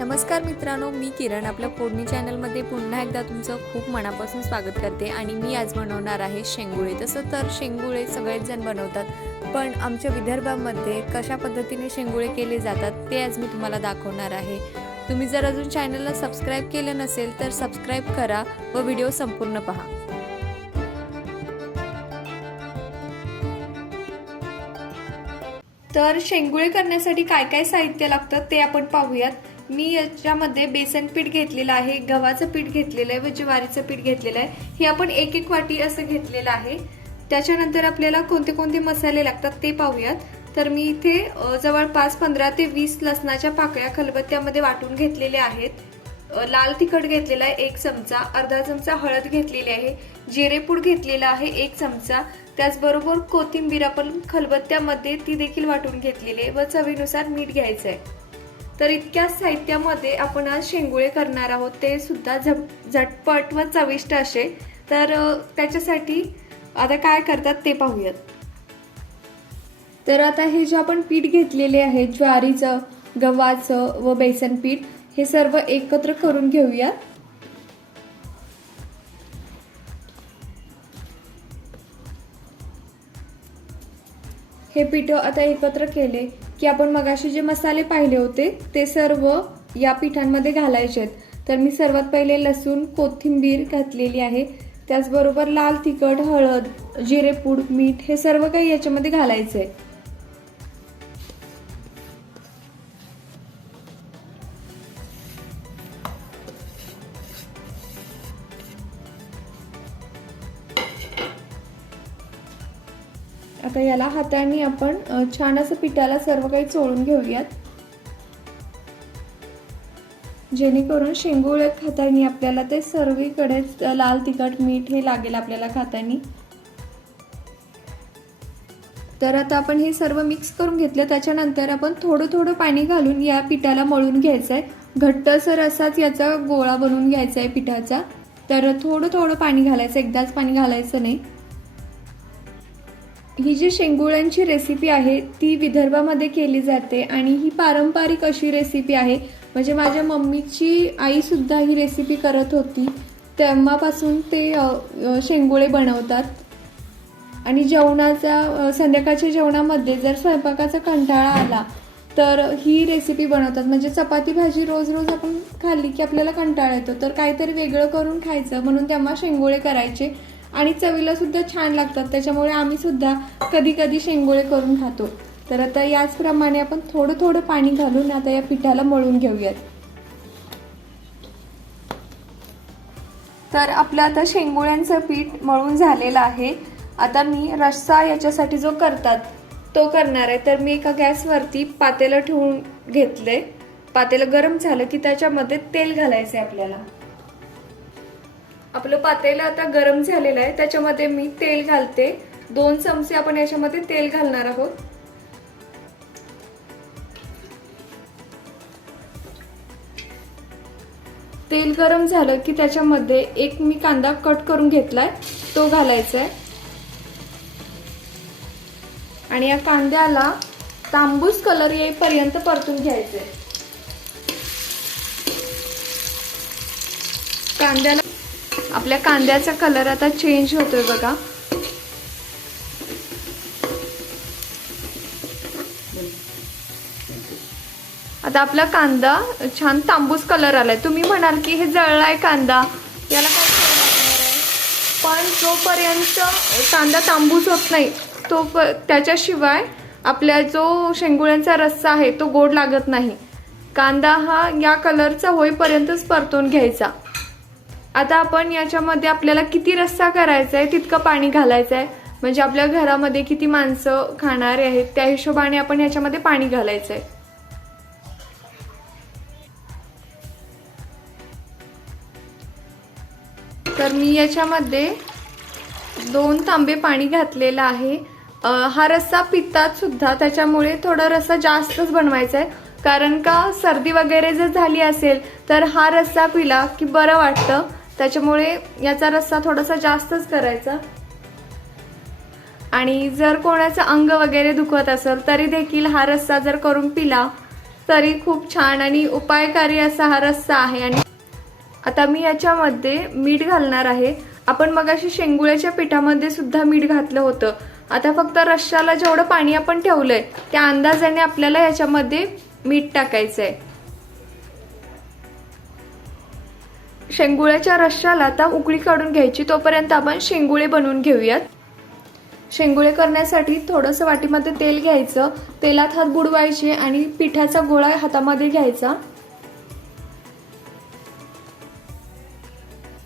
नमस्कार मित्रांनो मी किरण आपल्या फोडणी चॅनलमध्ये पुन्हा एकदा तुमचं खूप मनापासून स्वागत करते आणि मी आज बनवणार आहे शेंगुळे. तसं तर शेंगुळे सगळेच जण बनवतात पण आमच्या विदर्भामध्ये कशा पद्धतीने शेंगुळे केले जातात ते आज मी तुम्हाला दाखवणार आहे. तुम्ही जर अजून चॅनलला सबस्क्राईब केलं नसेल तर सबस्क्राईब करा व व्हिडिओ संपूर्ण पहा. तर शेंगुळे करण्यासाठी काय काय साहित्य लागतं ते आपण पाहूयात. मी याच्यामध्ये बेसन पीठ घेतलेलं आहे गव्हाचं पीठ घेतलेलं आहे व ज्वारीचं पीठ घेतलेलं आहे. हे आपण एक एक वाटी असं घेतलेलं आहे. त्याच्यानंतर आपल्याला कोणते कोणते मसाले लागतात ते पाहूयात. तर मी इथे जवळपास पंधरा ते वीस लसणाच्या पाकळ्या खलबत्त्यामध्ये वाटून घेतलेल्या आहेत. लाल तिखट घेतलेला आहे एक चमचा अर्धा चमचा हळद घेतलेली आहे जिरेपूड घेतलेला आहे एक चमचा. त्याचबरोबर कोथिंबीर आपण खलबत्त्यामध्ये ती देखील वाटून घेतलेली आहे व चवीनुसार मीठ घ्यायचं आहे तर इतक्या साहित्यामध्ये आपण आज शेंगुळे करणार आहोत ते सुद्धा झप झटपट व चविष्ट असे. तर त्याच्यासाठी आता काय करतात ते पाहूयात. तर आता हे जे आपण पीठ घेतलेले आहे ज्वारीचं गव्हाचं व बेसन पीठ हे सर्व एकत्र करून घेऊयात. हे पीठ आता एकत्र केले. की आपण मगाशी जे मसाले पाहिले होते ते सर्व या पिठांमध्ये घालायचे आहेत. तर मी सर्वात पहिले लसूण कोथिंबीर घातलेली आहे. त्याचबरोबर लाल तिखट हळद जिरेपूड मीठ हे सर्व काही याच्यामध्ये घालायचं आहे आता याला हाताने आपण छान असं पिठाला सर्व काही चोळून घेऊयात. जेणेकरून शेंगुळे खातानी आपल्याला ते सर्वीकडे लाल तिखट मीठ हे लागेल आपल्याला खातानी. तर आता आपण हे सर्व मिक्स करून घेतलं त्याच्यानंतर आपण थोडं थोडं पाणी घालून या पिठाला मळून घ्यायचं आहे घट्टसर असाच याचा गोळा बनवून घ्यायचा आहे पिठाचा. तर थोडं थोडं पाणी घालायचं एकदाच पाणी घालायचं नाही. ही जी शेंगुळ्यांची रेसिपी आहे ती विदर्भामध्ये केली जाते आणि ही पारंपरिक अशी रेसिपी आहे. म्हणजे माझ्या मम्मीची आईसुद्धा ही रेसिपी करत होती. तेव्हापासून ते शेंगुळे बनवतात. आणि जेवणाचा संध्याकाळच्या जेवणामध्ये जर स्वयंपाकाचा कंटाळा आला तर ही रेसिपी बनवतात. म्हणजे चपाती भाजी रोज रोज आपण खाल्ली की आपल्याला कंटाळा येतो. तर काहीतरी वेगळं करून खायचं. म्हणून तेव्हा शेंगोळे करायचे. आणि चवीला सुद्धा छान लागतात. त्याच्यामुळे आम्ही सुद्धा कधी कधी शेंगोळे करून खातो. तर आता याचप्रमाणे आपण थोडं थोडं पाणी घालून आता या पिठाला मळून घेऊयात. तर आपलं आता शेंगोळ्यांचं पीठ मळून झालेलं आहे. आता मी रस्सा याच्यासाठी जो करतात तो करणार आहे. तर मी एका गॅसवरती पातेलं ठेवून घेतले पातेलं गरम झालं की त्याच्यामध्ये तेल घालायचं आहे आपल्याला. आपलं पातेलं आता गरम झालेलं आहे. त्याच्यामध्ये मी तेल घालते. दोन चमचे आपण याच्यामध्ये तेल घालणार आहोत. तेल गरम झालं की त्याच्यामध्ये एक मी कांदा कट करून घेतलाय. तो घालायचा आहे आणि या कांद्याला तांबूस कलर येईपर्यंत परतून घ्यायचंय. कांद्याला आपल्या कांद्याचा कलर आता चेंज होतोय बघा. आता आपला कांदा छान तांबूस कलर आलाय. तुम्ही म्हणाल की हे जळलाय कांदा. याला काय पण जोपर्यंत कांदा तांबूस होत नाही तो प- त्याच्याशिवाय आपल्या जो शेंगुळ्यांचा रस्सा आहे तो गोड लागत नाही. कांदा हा या कलरचा होईपर्यंतच परतून घ्यायचा. आता आपण याच्यामध्ये आपल्याला किती रस्सा करायचा आहे तितकं पाणी घालायचं आहे म्हणजे आपल्या घरामध्ये किती माणसं खाणारे आहेत त्या हिशोबाने आपण याच्यामध्ये पाणी घालायचं आहे तर मी याच्यामध्ये दोन तांबे पाणी घातलेलं आहे. हा रस्सा पितात सुद्धा त्याच्यामुळे थोडा रस्सा जास्तच बनवायचा आहे कारण का सर्दी वगैरे जर झाली असेल तर हा रस्सा पिला की बरं वाटतं. त्याच्यामुळे याचा रस्सा थोडासा जास्तच करायचा. आणि जर कोणाचं अंग वगैरे दुखत असेल तरी देखील हा रस्सा जर करून पिला तरी खूप छान आणि उपायकारी असा हा रस्सा आहे. आणि आता मी याच्यामध्ये मीठ घालणार आहे. आपण मगाशी शेंगुळ्याच्या पिठामध्ये सुद्धा मीठ घातलं होतं. आता फक्त रश्शाला जेवढं पाणी आपण ठेवलंय त्या अंदाजाने आपल्याला याच्यामध्ये मीठ टाकायचं आहे शेंगुळ्याच्या रश्शाला आता उकळी काढून घ्यायची तोपर्यंत आपण शेंगुळे बनवून घेऊयात. शेंगुळे करण्यासाठी थोडंसं वाटीमध्ये तेल घ्यायचं तेलात हात बुडवायचे आणि पिठाचा गोळा हातामध्ये घ्यायचा.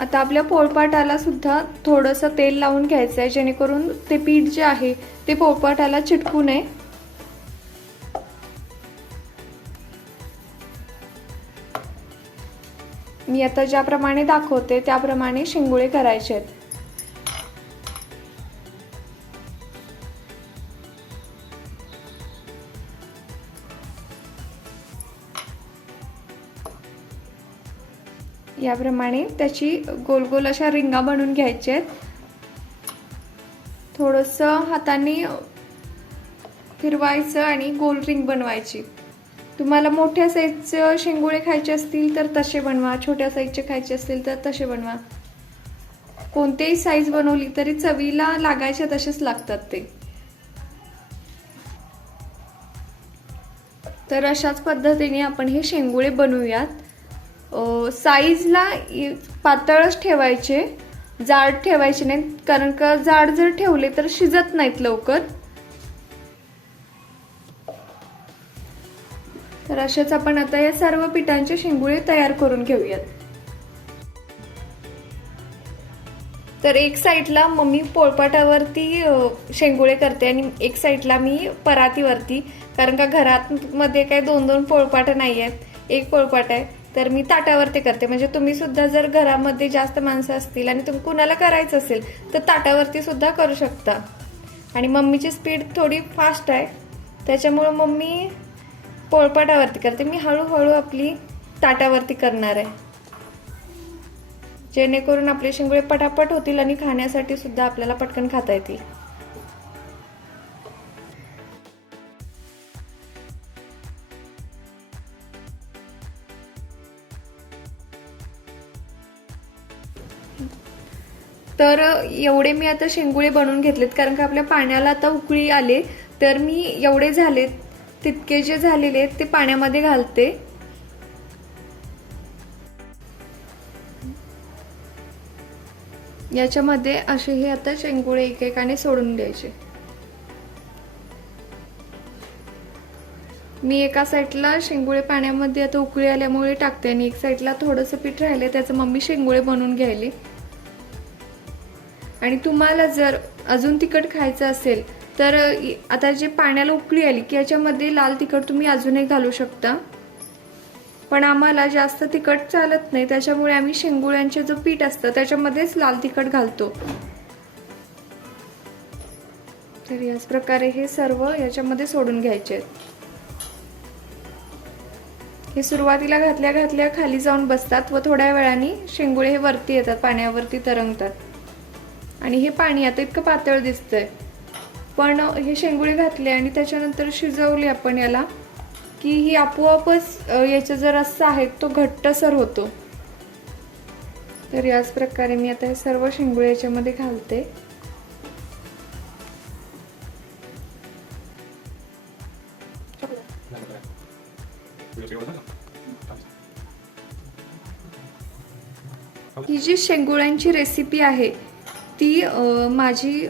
आता आपल्या पोळपाटाला सुद्धा थोडंसं तेल लावून घ्यायचं आहे जेणेकरून ते पीठ जे आहे ते पोळपाटाला चिटकू नये. मी आता ज्याप्रमाणे दाखवते त्याप्रमाणे शेंगुळे करायचे आहेत. याप्रमाणे त्याची गोल गोल अशा रिंगा बनवून घ्यायच्या आहेत. थोडंसं हाताने फिरवायचं आणि गोल रिंग बनवायची. तुम्हाला मोठ्या साईजचं शेंगुळे खायचे असतील तर तसे बनवा. छोट्या साईजचे खायचे असतील तर तसे बनवा. कोणतेही साईज बनवली तरी चवीला लागायचे तसेच लागतात ते. तर अशाच पद्धतीने आपण हे शेंगुळे बनवूयात. साईजला पातळच ठेवायचे. जाड ठेवायचे नाहीत. कारण का जाड जर ठेवले तर शिजत नाहीत लवकर. तर असेच आपण आता या सर्व पिठांचे शेंगुळे तयार करून घेऊयात. तर एक साईडला मम्मी पोळपाटावरती शेंगुळे करते आणि एक साईडला मी परातीवरती कारण का घरात मध्ये काही दोन दोन पोळपाटं नाही आहेत एक पोळपाट आहे तर मी ताटावरती करते. म्हणजे तुम्ही सुद्धा जर घरामध्ये जास्त माणसं असतील आणि तुम्ही कुणाला करायचं असेल तर ताटावरती सुद्धा करू शकता. आणि मम्मीची स्पीड थोडी फास्ट आहे त्याच्यामुळं मम्मी पोळपाटावरती करते. मी हळूहळू आपली ताटावरती करणार आहे. जेणेकरून आपले शेंगुळे पटापट होतील आणि खाण्यासाठी सुद्धा आपल्याला पटकन खाता येतील. तर एवढे मी आता शेंगुळे बनवून घेतलेत कारण का आपल्या पाण्याला आता उकळी आले तर मी एवढे झालेत तितके जे झालेले आहेत ते पाण्यामध्ये घालते. याच्यामध्ये असे हे आता शेंगुळे एकेकाने सोडून द्यायचे. मी एका साईडला शेंगुळे पाण्यामध्ये आता उकळी आल्यामुळे टाकते आणि एक साईडला थोडंसं पीठ राहिलं त्याचं मम्मी शेंगुळे बनवून घ्यायली. आणि तुम्हाला जर अजून तिखट खायचं असेल तर आता जे पाण्याला उकळी आली की याच्यामध्ये लाल तिखट तुम्ही अजूनही घालू शकता. पण आम्हाला जास्त तिखट चालत नाही त्याच्यामुळे आम्ही शेंगुळ्यांचे जो पीठ असतं त्याच्यामध्येच लाल तिखट घालतो. तर याच प्रकारे हे सर्व याच्यामध्ये सोडून घ्यायचे आहेत. हे सुरुवातीला घातल्या घातल्या खाली जाऊन बसतात व थोड्या वेळाने शेंगुळे हे वरती येतात पाण्यावरती तरंगतात. आणि हे पाणी आता इतकं पातळ दिसतंय. पण हे शेंगुळे घातले आणि त्याच्यानंतर शिजवले आपण याला की ही आपोआपच याचा जो रस्सा आहे तो घट्टसर होतो. तर याच प्रकारे मी आता हे सर्व शेंगुळे याच्यामध्ये घालते. ही जी शेंगुळ्यांची रेसिपी आहे ती माझी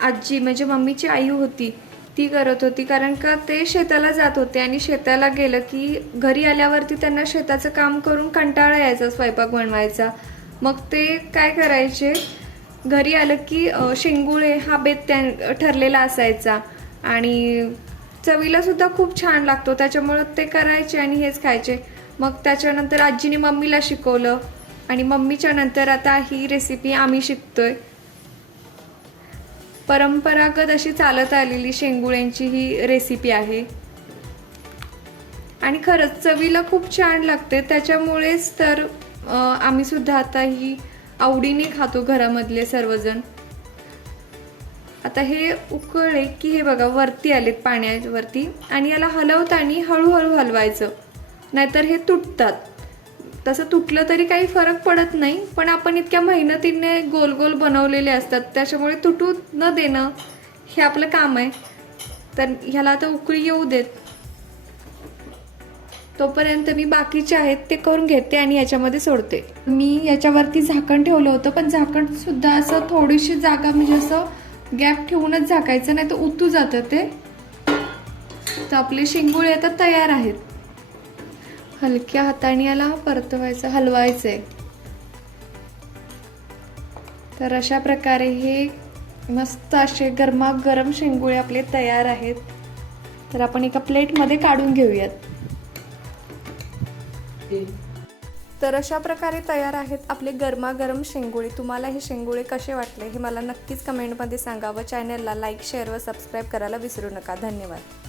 आजी म्हणजे मम्मीची आई होती ती करत होती. कारण का ते शेताला जात होते आणि शेताला गेलं की घरी आल्यावरती त्यांना शेताचं काम करून कंटाळा यायचा स्वयंपाक बनवायचा. मग ते काय करायचे? घरी आलं की शेंगुळे हा बेत त्या ठरलेला असायचा. आणि चवीला सुद्धा खूप छान लागतो त्याच्यामुळं ते करायचे आणि हेच खायचे. मग त्याच्यानंतर आजीने मम्मीला शिकवलं आणि मम्मीच्या नंतर आता ही रेसिपी आम्ही शिकतोय. परंपरागत अशी चालत आलेली शेंगुळ्यांची ही रेसिपी आहे. आणि खरंच चवीला खूप छान लागते. त्याच्यामुळेच तर आम्ही सुद्धा आता ही आवडीने खातो घरामधले सर्वजण. आता हे उकळले की हे बघा वरती आलेत पाण्यावरती आणि याला हलवताना हळूहळू हलवायचं. नाहीतर हे तुटतात. तसं तुटलं तरी काही फरक पडत नाही पण आपण इतक्या मेहनतीने गोल गोल बनवलेले असतात त्याच्यामुळे तुटू न देणं हे आपलं काम आहे. तर ह्याला आता उकळी येऊ देत. तोपर्यंत मी बाकीचे आहेत ते करून घेते आणि याच्यामध्ये सोडते. मी याच्यावरती झाकण ठेवलं होतं पण झाकण सुद्धा असं थोडीशी जागा म्हणजे असं गॅप ठेवूनच झाकायचं नाही तर उतू जातं ते. तर आपले शेंगुळे आता तयार आहेत. हलक्या हाताने याला परतवायचं हलवायचंय. तर अशा प्रकारे हे मस्त असे गरमागरम शेंगुळे आपले तयार आहेत. तर आपण एका प्लेटमध्ये काढून घेऊयात. तर अशा प्रकारे तयार आहेत आपले गरमागरम शेंगुळे. तुम्हाला हे शेंगुळे कसे वाटले हे मला नक्कीच कमेंटमध्ये सांगा व चॅनलला लाईक शेअर व सबस्क्राईब करायला विसरू नका. धन्यवाद.